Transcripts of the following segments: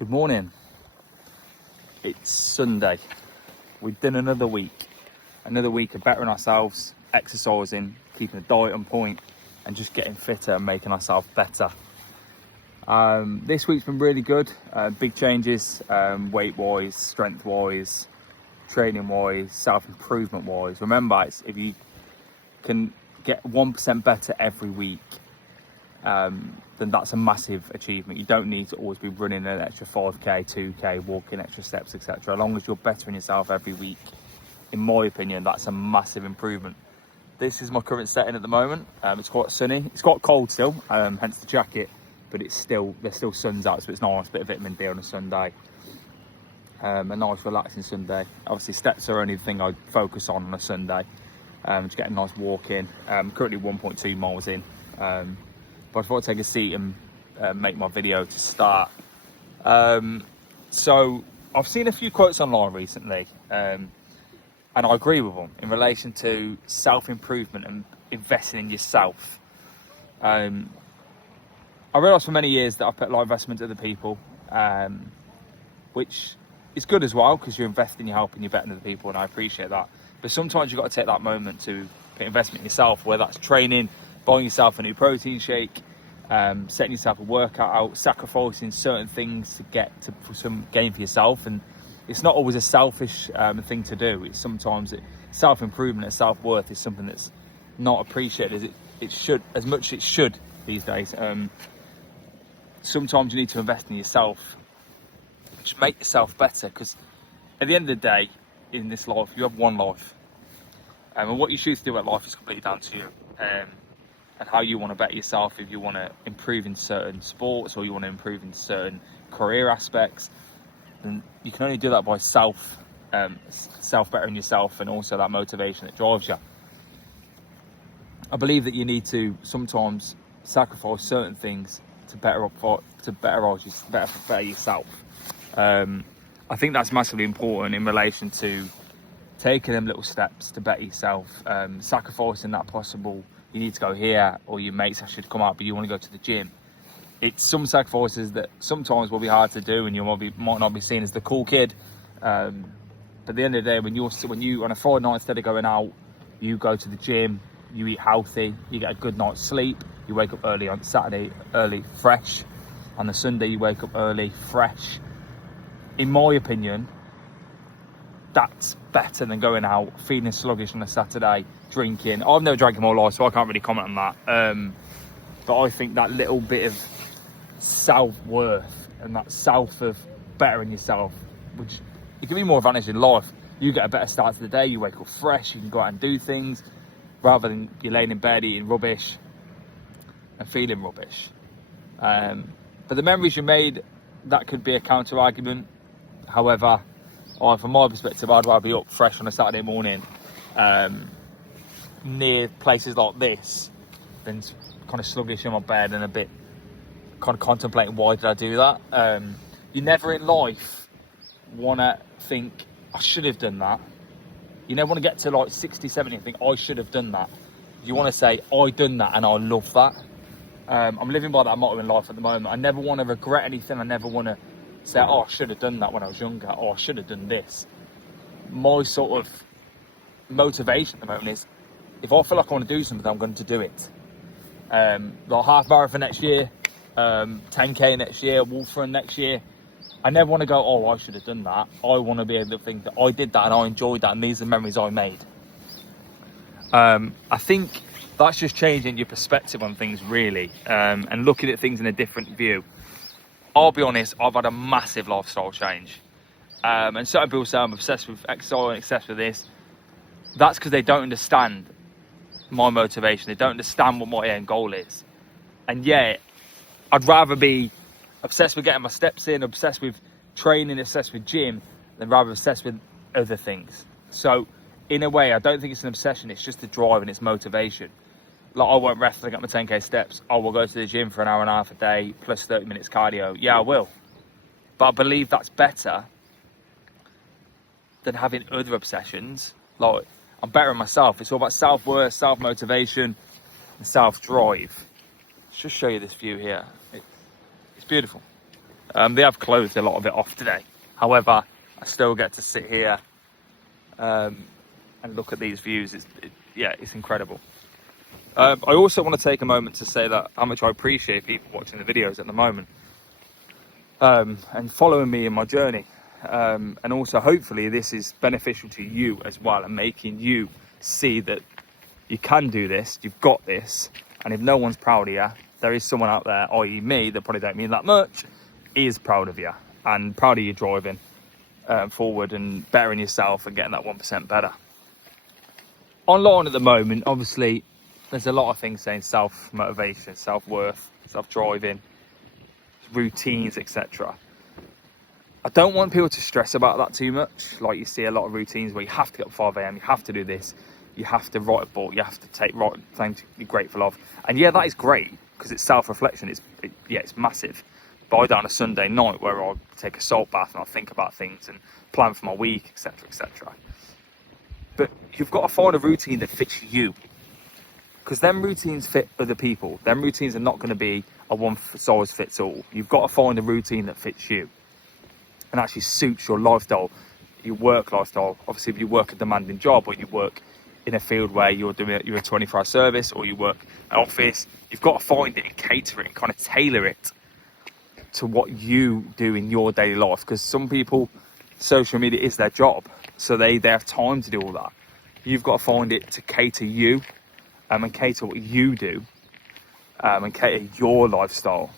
Good morning. It's Sunday. We've done another week of bettering ourselves, exercising, keeping the diet on point, and just getting fitter and making ourselves better. This week's been really good. Big changes, weight-wise, strength-wise, training-wise, self-improvement-wise. Remember, if you can get 1% better every week, then that's a massive achievement. You don't need to always be running an extra 5k, 2k, walking extra steps, etc. As long as you're bettering yourself every week, in my opinion, that's a massive improvement. This is my current setting at the moment. It's quite sunny. It's quite cold still, hence the jacket, but there's still sun's out, so it's nice. A bit of vitamin D on a Sunday. A nice relaxing Sunday. Obviously steps are only the thing I focus on a Sunday. Just getting a nice walk in. Currently 1.2 miles in. But I thought I'd take a seat and make my video to start. So I've seen a few quotes online recently, and I agree with them in relation to self-improvement and investing in yourself. I realised for many years that I've put a lot of investment into other people, which is good as well, because you're investing, you're helping, you're betting other people, and I appreciate that. But sometimes you've got to take that moment to put investment in yourself, whether that's training, buying yourself a new protein shake, setting yourself a workout out, sacrificing certain things to get for some gain for yourself. And it's not always a selfish thing to do. It's sometimes self-improvement and self-worth is something that's not appreciated as it should, as much as it should these days. Sometimes you need to invest in yourself, just make yourself better, because at the end of the day, in this life, you have one life, and what you choose to do at life is completely down to you. And how you want to better yourself, if you want to improve in certain sports or you want to improve in certain career aspects, then you can only do that by self-bettering yourself, and also that motivation that drives you. I believe that you need to sometimes sacrifice certain things to better yourself. I think that's massively important in relation to taking them little steps to better yourself, sacrificing that possible. You need to go here, or your mates should come out, but you want to go to the gym. It's some sacrifices that sometimes will be hard to do, and you might not be seen as the cool kid. But at the end of the day, when you on a Friday night, instead of going out, you go to the gym, you eat healthy, you get a good night's sleep, you wake up early on Saturday, early, fresh. On the Sunday, you wake up early, fresh. In my opinion, that's better than going out, feeling sluggish on a Saturday, drinking. I've never drank in my life, so I can't really comment on that. But I think that little bit of self-worth and that self of bettering yourself, which it can be more advantage in life. You get a better start to the day, you wake up fresh, you can go out and do things, rather than you laying in bed eating rubbish and feeling rubbish. But the memories you made, that could be a counter-argument. However, from my perspective, I'd rather be up fresh on a Saturday morning, near places like this, than kind of sluggish in my bed and a bit kind of contemplating, why did I do that? You never in life want to think, I should have done that. You never want to get to like 60, 70 and think, I should have done that. You want to say, I done that and I love that. I'm living by that motto in life at the moment. I never want to regret anything. I never want to say, oh, I should have done that when I was younger, or I should have done this. My sort of motivation at the moment is, if I feel like I want to do something, I'm going to do it. Like half marathon next year, 10k next year, wolf run next year. I never want to go, oh, I should have done that. I want to be able to think that I did that and I enjoyed that, and these are the memories I made. I think that's just changing your perspective on things, really, and looking at things in a different view. I'll be honest, I've had a massive lifestyle change. And certain people say I'm obsessed with exercise and obsessed with this. That's because they don't understand my motivation. They don't understand what my end goal is. And yet, I'd rather be obsessed with getting my steps in, obsessed with training, obsessed with gym, than rather obsessed with other things. So, in a way, I don't think it's an obsession. It's just a drive and it's motivation. Like, I won't rest until I get my 10k steps. I will go to the gym for an hour and a half a day, plus 30 minutes cardio. Yeah, I will. But I believe that's better than having other obsessions. Like, I'm bettering myself. It's all about self-worth, self-motivation, and self-drive. Let's just show you this view here. It's beautiful. They have closed a lot of it off today. However, I still get to sit here and look at these views. It's incredible. I also want to take a moment to say that how much I appreciate people watching the videos at the moment and following me in my journey. And also, hopefully, this is beneficial to you as well, and making you see that you can do this, you've got this, and if no one's proud of you, there is someone out there, i.e. me, that probably don't mean that much, is proud of you and proud of you driving forward and bettering yourself and getting that 1% better. Online at the moment, obviously, there's a lot of things saying self-motivation, self-worth, self-driving, routines, etc. I don't want people to stress about that too much. Like, you see a lot of routines where you have to get up 5 a.m, you have to do this, you have to write a book, you have to take things to be grateful of. And yeah, that is great because it's self-reflection. It's massive. But I do it on a Sunday night where I'll take a salt bath and I'll think about things and plan for my week, etc, etc. But you've got to find a routine that fits you, because them routines fit other people. Them routines are not going to be a one size fits all. You've got to find a routine that fits you and actually suits your lifestyle, your work lifestyle. Obviously, if you work a demanding job, or you work in a field where you're a 24-hour service, or you work in an office, you've got to find it and cater it and kind of tailor it to what you do in your daily life. Because some people, social media is their job, so they have time to do all that. You've got to find it to cater you and cater what you do and cater your lifestyle.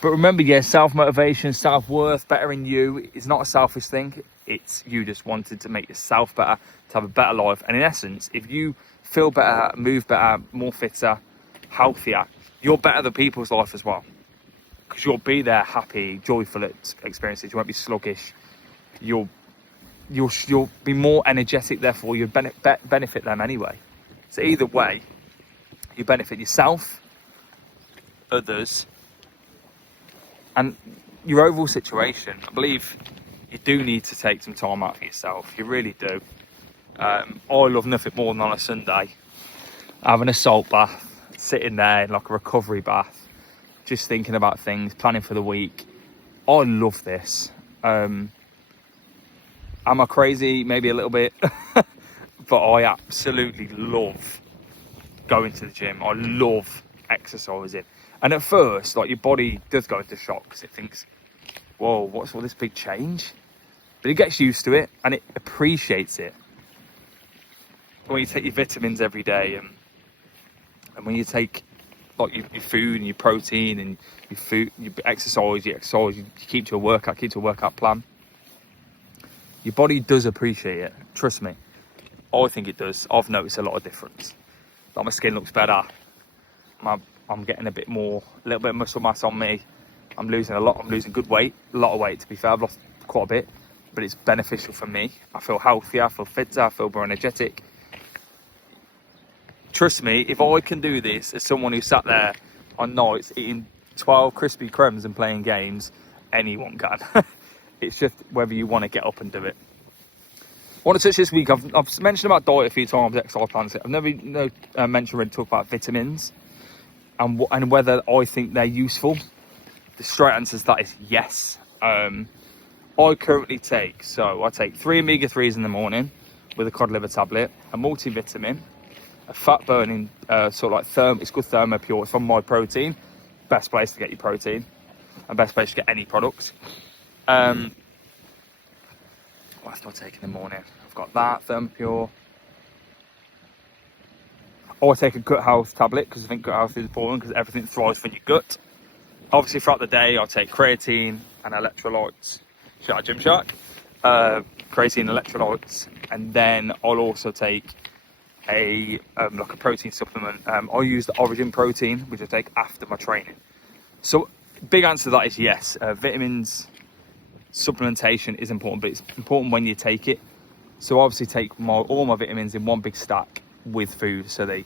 But remember, yeah, self-motivation, self-worth, bettering you is not a selfish thing. It's you just wanted to make yourself better, to have a better life. And in essence, if you feel better, move better, more fitter, healthier, you're better than people's life as well. Because you'll be there happy, joyful experiences. You won't be sluggish. You'll be more energetic, therefore you'll benefit them anyway. So either way, you benefit yourself, others, and your overall situation. I believe you do need to take some time out for yourself. You really do. I love nothing more than on a Sunday having a salt bath, sitting there in like a recovery bath, just thinking about things, planning for the week. I love this. Am I crazy? Maybe a little bit. But I absolutely love going to the gym. I love exercising. And at first, like, your body does go into shock because it thinks, whoa, what's all this big change? But it gets used to it and it appreciates it. When you take your vitamins every day and when you take like your food and your protein and your food, you exercise, you keep to a workout plan. Your body does appreciate it. Trust me. I think it does. I've noticed a lot of difference. Like, my skin looks better. I'm getting a little bit of muscle mass on me. I'm losing a lot. I'm losing good weight, a lot of weight to be fair. I've lost quite a bit, but it's beneficial for me. I feel healthier, I feel fitter, I feel more energetic. Trust me, if I can do this as someone who sat there on nights eating 12 Krispy Kremes and playing games, anyone can. It's just whether you want to get up and do it. I want to touch this week. I've mentioned about diet a few times, exercise plans. I've never mentioned really talk about vitamins and whether I think they're useful. The straight answer to that is yes. I currently take 3 omega-3s in the morning with a cod liver tablet, a multivitamin, a fat burning it's called Thermopure. It's from My Protein. Best place to get your protein and best place to get any products. What else do I take in the morning? I've got that, Thermopure. Or I take a gut health tablet because I think gut health is important because everything thrives from your gut. Obviously, throughout the day, I'll take creatine and electrolytes. Shout out Gymshark. Creatine, electrolytes, and then I'll also take a protein supplement. I use the Origin protein, which I take after my training. So, big answer to that is yes. Vitamins, supplementation is important, but it's important when you take it. So, obviously, take all my vitamins in one big stack with food, so they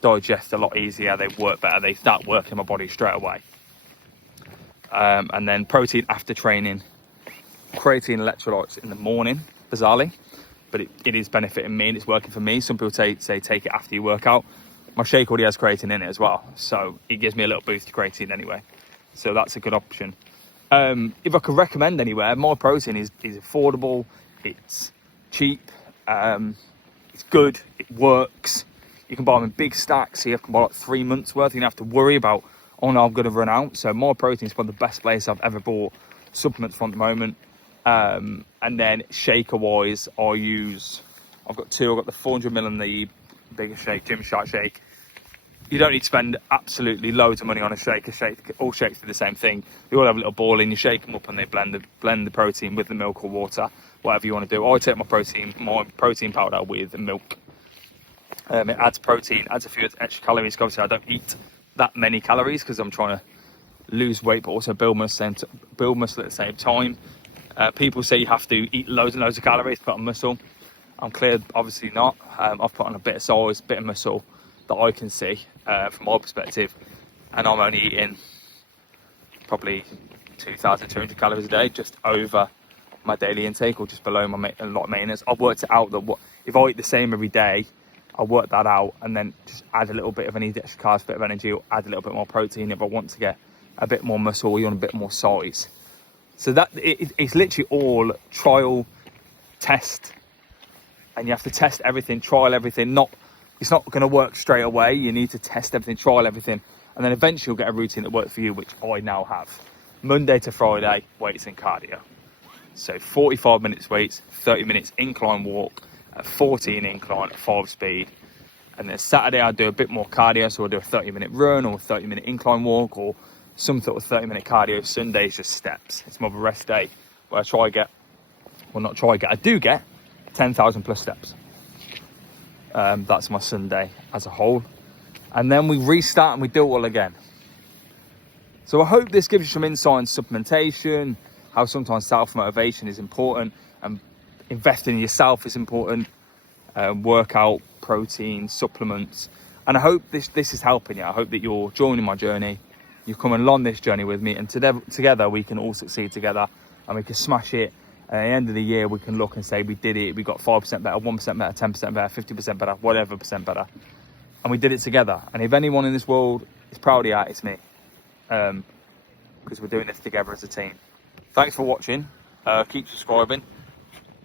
digest a lot easier, they work better, they start working in my body straight away. And then protein after training, creatine, electrolytes in the morning, bizarrely, but it is benefiting me and it's working for me. Some people say take it after you work out. My shake already has creatine in it as well, so it gives me a little boost to creatine anyway, so that's a good option. If I could recommend anywhere, My Protein is affordable, it's cheap, it's good, it works. You can buy them in big stacks, so you can buy like 3 months worth. You don't have to worry about, oh no, I'm going to run out. So My Protein is probably the best place I've ever bought supplements from at the moment. And then shaker wise, I've got two. I've got the 400ml and the bigger shake, Gymshark shake. You don't need to spend absolutely loads of money on a shaker. All shakes do the same thing. They all have a little ball in. You shake them up and they blend the protein with the milk or water, whatever you want to do. I take my protein powder with the milk. It adds protein, adds a few extra calories. Obviously, I don't eat that many calories because I'm trying to lose weight, but also build muscle at the same time. People say you have to eat loads and loads of calories to put on muscle. I'm clear, obviously not. I've put on a bit of size, bit of muscle that I can see from my perspective, and I'm only eating probably 2,200 calories a day, just over my daily intake or just below my a lot of maintenance. I've worked it out that if I eat the same every day, I'll work that out and then just add a little bit of any extra carbs, bit of energy, or add a little bit more protein if I want to get a bit more muscle or you want a bit more size. So that it's literally all trial, test, and you have to test everything, trial everything. It's not going to work straight away. You need to test everything, trial everything, and then eventually you'll get a routine that works for you, which I now have. Monday to Friday, weights and cardio. So 45 minutes weights, 30 minutes incline walk, at 14 incline at 5 speed. And then Saturday I do a bit more cardio, so I'll do a 30-minute run or a 30-minute incline walk or some sort of 30-minute cardio. Sunday's just steps. It's more of a rest day where I do get 10,000 plus steps. That's my Sunday as a whole. And then we restart and we do it all again. So I hope this gives you some insight on supplementation, how sometimes self-motivation is important and investing in yourself is important. Workout, protein, supplements. And I hope this is helping you. I hope that you're joining my journey. You're coming along this journey with me, and together we can all succeed together and we can smash it. And at the end of the year, we can look and say we did it. We got 5% better, 1% better, 10% better, 50% better, whatever percent better. And we did it together. And if anyone in this world is proud of that, it's me. Because we're doing this together as a team. Thanks for watching. Keep subscribing.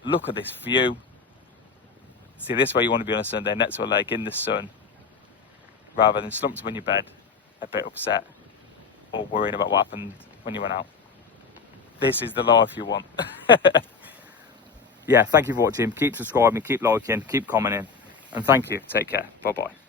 Look at this view. See, this way you want to be on a Sunday next to a lake in the sun, rather than slumped up in your bed, a bit upset, or worrying about what happened when you went out. This is the life you want. Yeah, thank you for watching. Keep subscribing, keep liking, keep commenting, and thank you. Take care. Bye-bye.